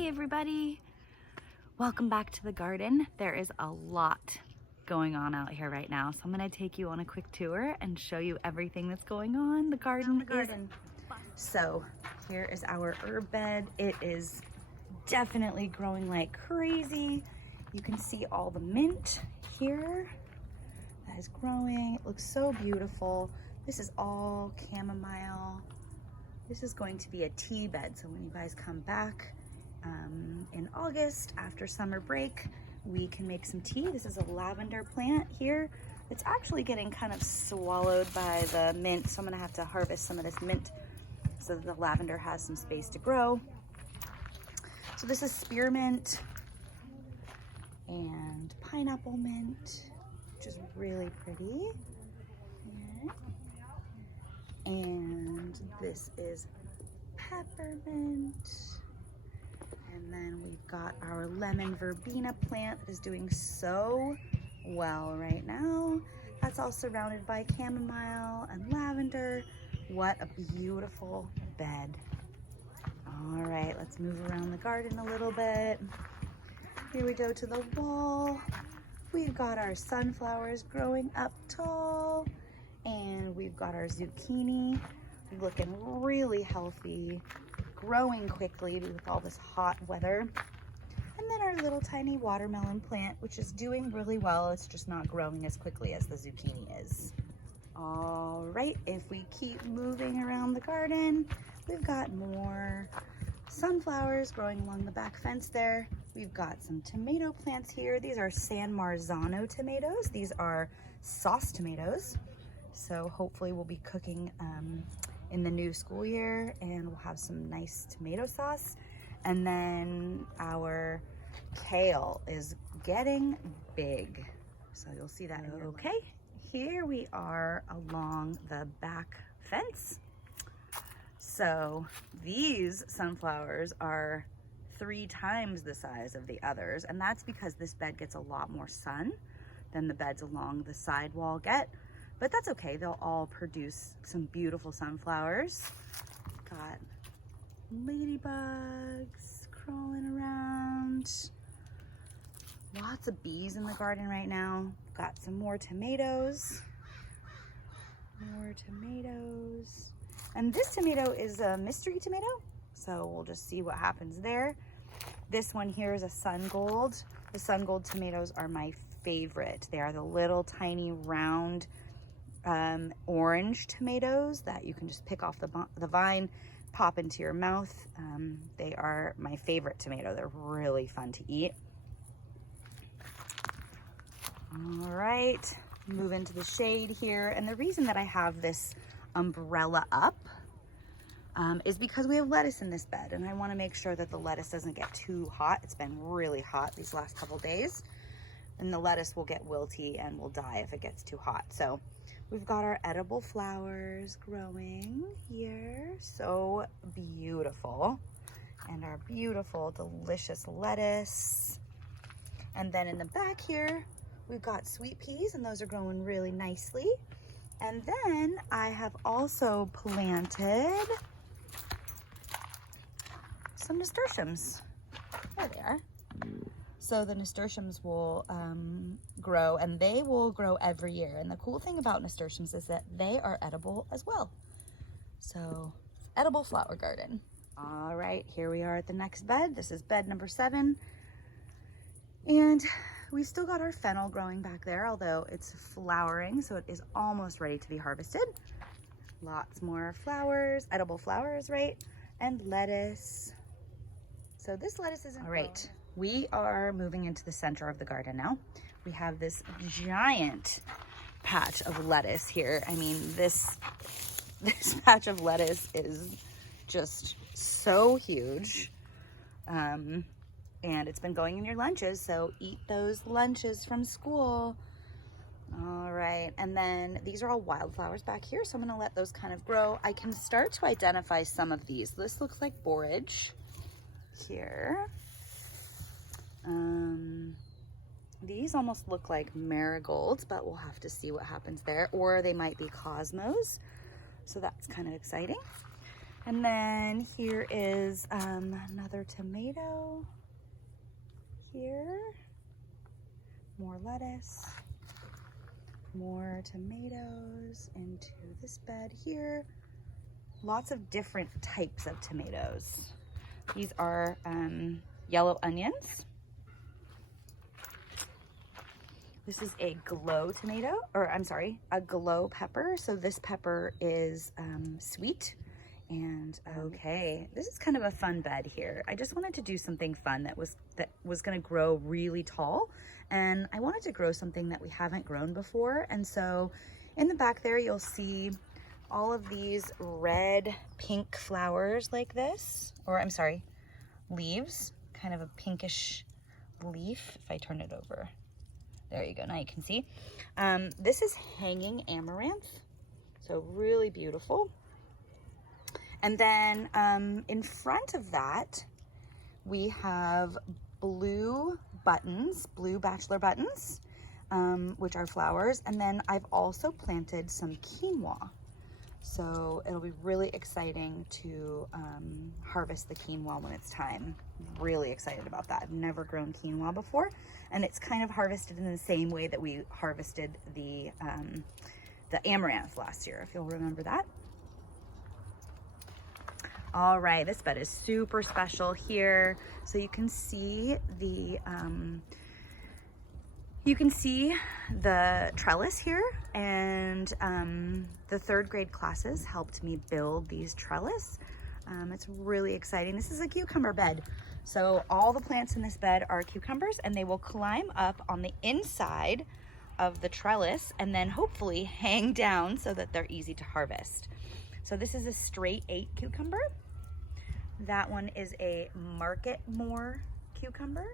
Hi everybody, welcome back to the garden. There is a lot going on out here right now, so I'm going to take you on a quick tour and show you everything that's going on. The garden. So here is our herb bed. It is definitely growing like crazy. You can see all the mint here that is growing. It looks so beautiful. This is all chamomile. This is going to be a tea bed, so when you guys come back in August after summer break, we can make some tea. This is a lavender plant here. It's actually getting kind of swallowed by the mint, so I'm gonna have to harvest some of this mint so that the lavender has some space to grow. So this is spearmint and pineapple mint, which is really pretty. And this is peppermint. And then we've got our lemon verbena plant that is doing so well right now. That's all surrounded by chamomile and lavender. What a beautiful bed. All right, let's move around the garden a little bit. Here we go to the wall. We've got our sunflowers growing up tall, and we've got our zucchini looking really healthy, growing quickly with all this hot weather. And then our little tiny watermelon plant, which is doing really well. It's just not growing as quickly as the zucchini is. All right, if we keep moving around the garden, we've got more sunflowers growing along the back fence there. We've got some tomato plants here. These are San Marzano tomatoes. These are sauce tomatoes. So hopefully we'll be cooking in the new school year, and we'll have some nice tomato sauce. And then our kale is getting big, so you'll see that. Okay, here we are along the back fence. So these sunflowers are 3 times the size of the others, and that's because this bed gets a lot more sun than the beds along the side wall get. But that's okay, they'll all produce some beautiful sunflowers. Got ladybugs crawling around. Lots of bees in the garden right now. Got some more tomatoes. More tomatoes. And this tomato is a mystery tomato, so we'll just see what happens there. This one here is a sun gold. The sun gold tomatoes are my favorite. They are the little tiny round orange tomatoes that you can just pick off the vine, pop into your mouth. They are my favorite tomato. They're really fun to eat. All right, move into the shade here. And the reason that I have this umbrella up is because we have lettuce in this bed, and I want to make sure that the lettuce doesn't get too hot. It's been really hot these last couple days, and the lettuce will get wilty and will die if it gets too hot. So we've got our edible flowers growing here, so beautiful, and our beautiful, delicious lettuce. And then in the back here, we've got sweet peas, and those are growing really nicely. And then I have also planted some nasturtiums. There they are. So the nasturtiums will grow, and they will grow every year. And the cool thing about nasturtiums is that they are edible as well. So edible flower garden. All right, here we are at the next bed. This is bed number 7. And we still got our fennel growing back there, although it's flowering, so it is almost ready to be harvested. Lots more flowers, edible flowers, right? And lettuce. So this lettuce isn't all right. We are moving into the center of the garden now. We have this giant patch of lettuce here. I mean, this patch of lettuce is just so huge. And it's been going in your lunches, so eat those lunches from school. All right, and then these are all wildflowers back here, so I'm gonna let those kind of grow. I can start to identify some of these. This looks like borage here. These almost look like marigolds, but we'll have to see what happens there. Or they might be cosmos, so that's kind of exciting. And then here is another tomato here. More lettuce, more tomatoes into this bed here. Lots of different types of tomatoes. These are yellow onions. This is a glow tomato, or I'm sorry, a glow pepper. So this pepper is sweet. And okay, this is kind of a fun bed here. I just wanted to do something fun that was gonna grow really tall. And I wanted to grow something that we haven't grown before. And so in the back there, you'll see all of these red, pink flowers like this, or I'm sorry, leaves, kind of a pinkish leaf. If I turn it over, there you go, now you can see. This is hanging amaranth, so really beautiful. And then in front of that, we have blue buttons, blue bachelor buttons, which are flowers. And then I've also planted some quinoa. So it'll be really exciting to harvest the quinoa when it's time. Really excited about that. I've never grown quinoa before. And it's kind of harvested in the same way that we harvested the amaranth last year, if you'll remember that. All right, this bed is super special here. So you can see the trellis here, and the third grade classes helped me build these trellis. It's really exciting. This is a cucumber bed. So all the plants in this bed are cucumbers, and they will climb up on the inside of the trellis and then hopefully hang down so that they're easy to harvest. So this is a straight 8 cucumber. That one is a Marketmore cucumber.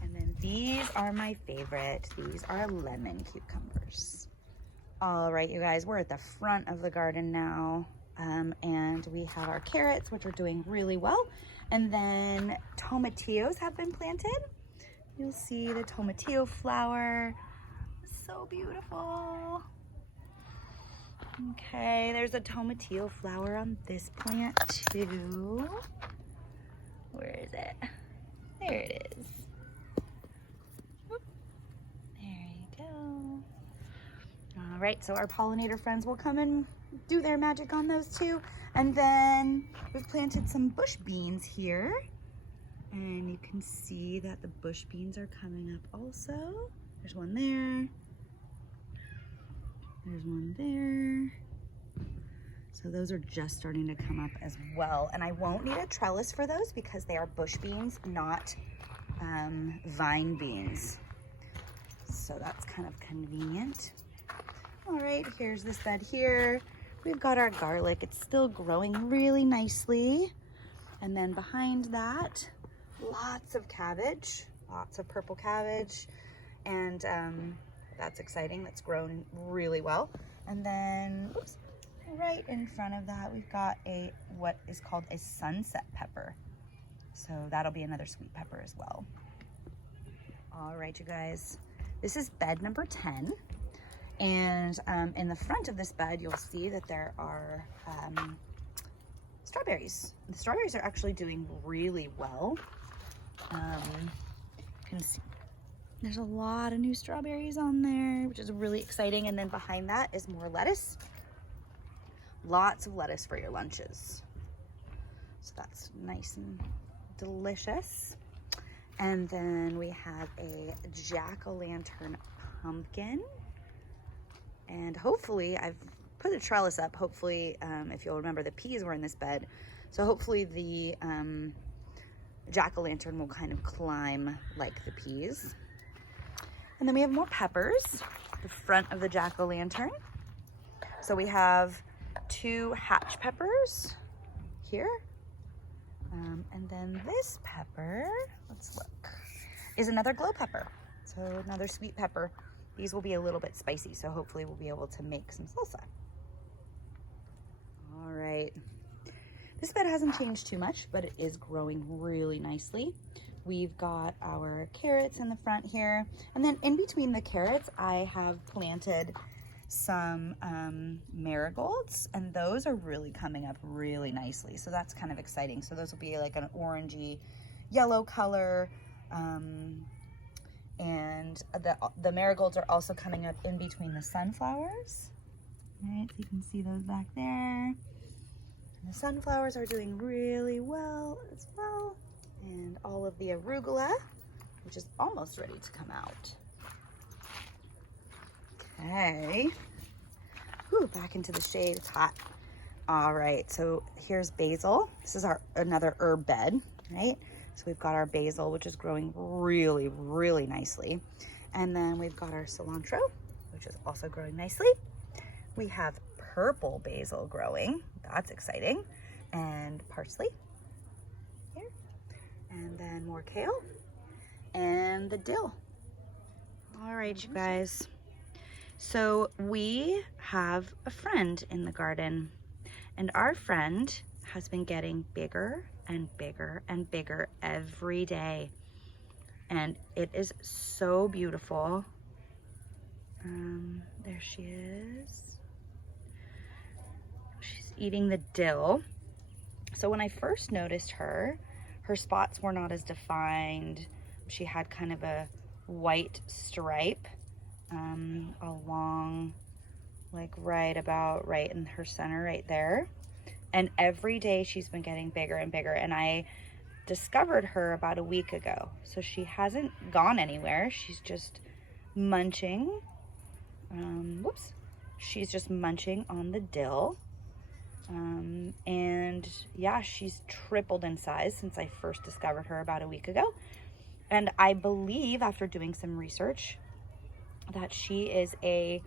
And then these are my favorite. These are lemon cucumbers. All right, you guys, we're at the front of the garden now. And we have our carrots, which are doing really well. And then tomatillos have been planted. You'll see the tomatillo flower. So beautiful. Okay, there's a tomatillo flower on this plant too. Where is it? There it is. Whoop. There you go. All right, so our pollinator friends will come and do their magic on those too. And then we've planted some bush beans here. And you can see that the bush beans are coming up also. There's one there. There's one there. So those are just starting to come up as well. And I won't need a trellis for those because they are bush beans, not vine beans. So that's kind of convenient. All right, here's this bed here. We've got our garlic. It's still growing really nicely. And then behind that, lots of cabbage, lots of purple cabbage. And that's exciting. That's grown really well. And then, oops, right in front of that, we've got what is called a sunset pepper. So that'll be another sweet pepper as well. All right, you guys, this is bed number 10. And in the front of this bed, you'll see that there are strawberries. The strawberries are actually doing really well. You can see there's a lot of new strawberries on there, which is really exciting. And then behind that is more lettuce. Lots of lettuce for your lunches. So that's nice and delicious. And then we have a jack-o'-lantern pumpkin. And hopefully, I've put a trellis up. Hopefully, if you'll remember, the peas were in this bed. So hopefully the jack-o'-lantern will kind of climb like the peas. And then we have more peppers, the front of the jack-o'-lantern. So we have 2 hatch peppers here. And then this pepper, let's look, is another glow pepper. So another sweet pepper. These will be a little bit spicy, so hopefully we'll be able to make some salsa. All right. This bed hasn't changed too much, but it is growing really nicely. We've got our carrots in the front here. And then in between the carrots, I have planted some marigolds, and those are really coming up really nicely. So that's kind of exciting. So those will be like an orangey yellow color. And the marigolds are also coming up in between the sunflowers. All right, so you can see those back there. And the sunflowers are doing really well as well. And all of the arugula, which is almost ready to come out. Okay. Whew, back into the shade, it's hot. All right, so here's basil. This is another herb bed, right? So we've got our basil, which is growing really, really nicely. And then we've got our cilantro, which is also growing nicely. We have purple basil growing. That's exciting. And parsley here. And then more kale and the dill. All right, you guys. So we have a friend in the garden, and our friend has been getting bigger and bigger and bigger every day. And it is so beautiful. There she is. She's eating the dill. So when I first noticed her, her spots were not as defined. She had kind of a white stripe along, like right in her center right there. And every day she's been getting bigger and bigger. And I discovered her about a week ago. So she hasn't gone anywhere. She's just munching. Whoops. She's just munching on the dill. And yeah, she's tripled in size since I first discovered her about a week ago. And I believe, after doing some research, that she is a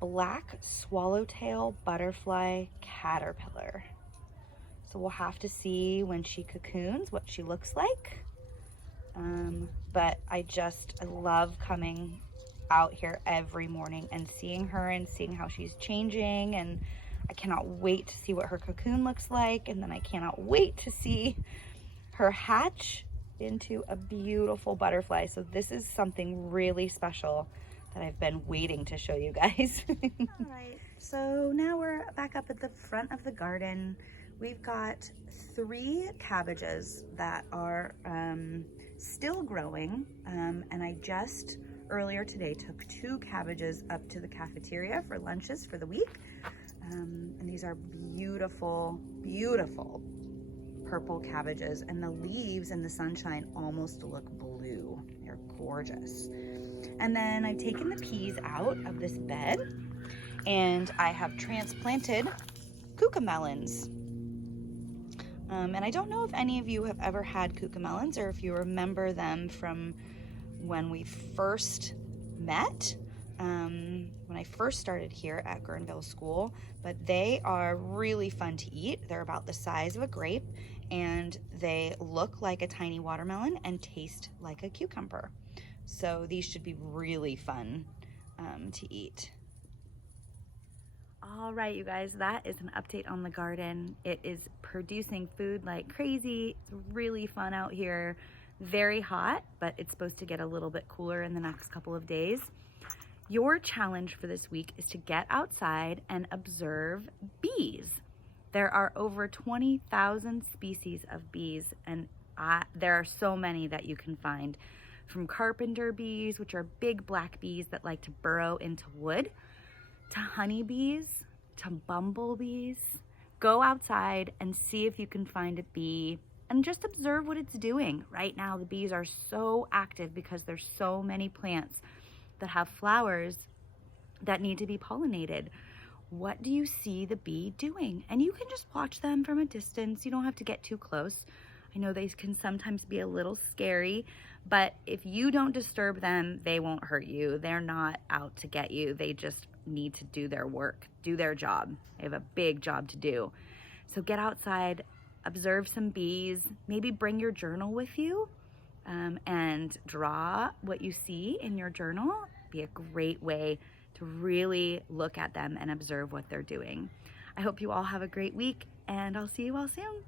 black swallowtail butterfly caterpillar. So we'll have to see when she cocoons what she looks like. But I love coming out here every morning and seeing her and seeing how she's changing. And I cannot wait to see what her cocoon looks like. And then I cannot wait to see her hatch into a beautiful butterfly. So this is something really special that I've been waiting to show you guys. All right, so now we're back up at the front of the garden. We've got 3 cabbages that are still growing. And I just earlier today took 2 cabbages up to the cafeteria for lunches for the week. And these are beautiful, beautiful purple cabbages, and the leaves in the sunshine almost look blue. They're gorgeous. And then I've taken the peas out of this bed, and I have transplanted cucamelons. And I don't know if any of you have ever had cucamelons or if you remember them from when we first met, when I first started here at Guerneville School, but they are really fun to eat. They're about the size of a grape, and they look like a tiny watermelon and taste like a cucumber. So these should be really fun to eat. All right, you guys, that is an update on the garden. It is producing food like crazy. It's really fun out here. Very hot, but it's supposed to get a little bit cooler in the next couple of days. Your challenge for this week is to get outside and observe bees. There are over 20,000 species of bees, and there are so many that you can find. From carpenter bees, which are big black bees that like to burrow into wood, to honeybees, to bumblebees. Go outside and see if you can find a bee and just observe what it's doing. Right now, the bees are so active because there's so many plants that have flowers that need to be pollinated. What do you see the bee doing? And you can just watch them from a distance. You don't have to get too close. I know they can sometimes be a little scary, but if you don't disturb them, they won't hurt you. They're not out to get you. They just need to do their work, do their job. They have a big job to do. So get outside, observe some bees, maybe bring your journal with you, and draw what you see in your journal. Be a great way to really look at them and observe what they're doing. I hope you all have a great week, and I'll see you all soon.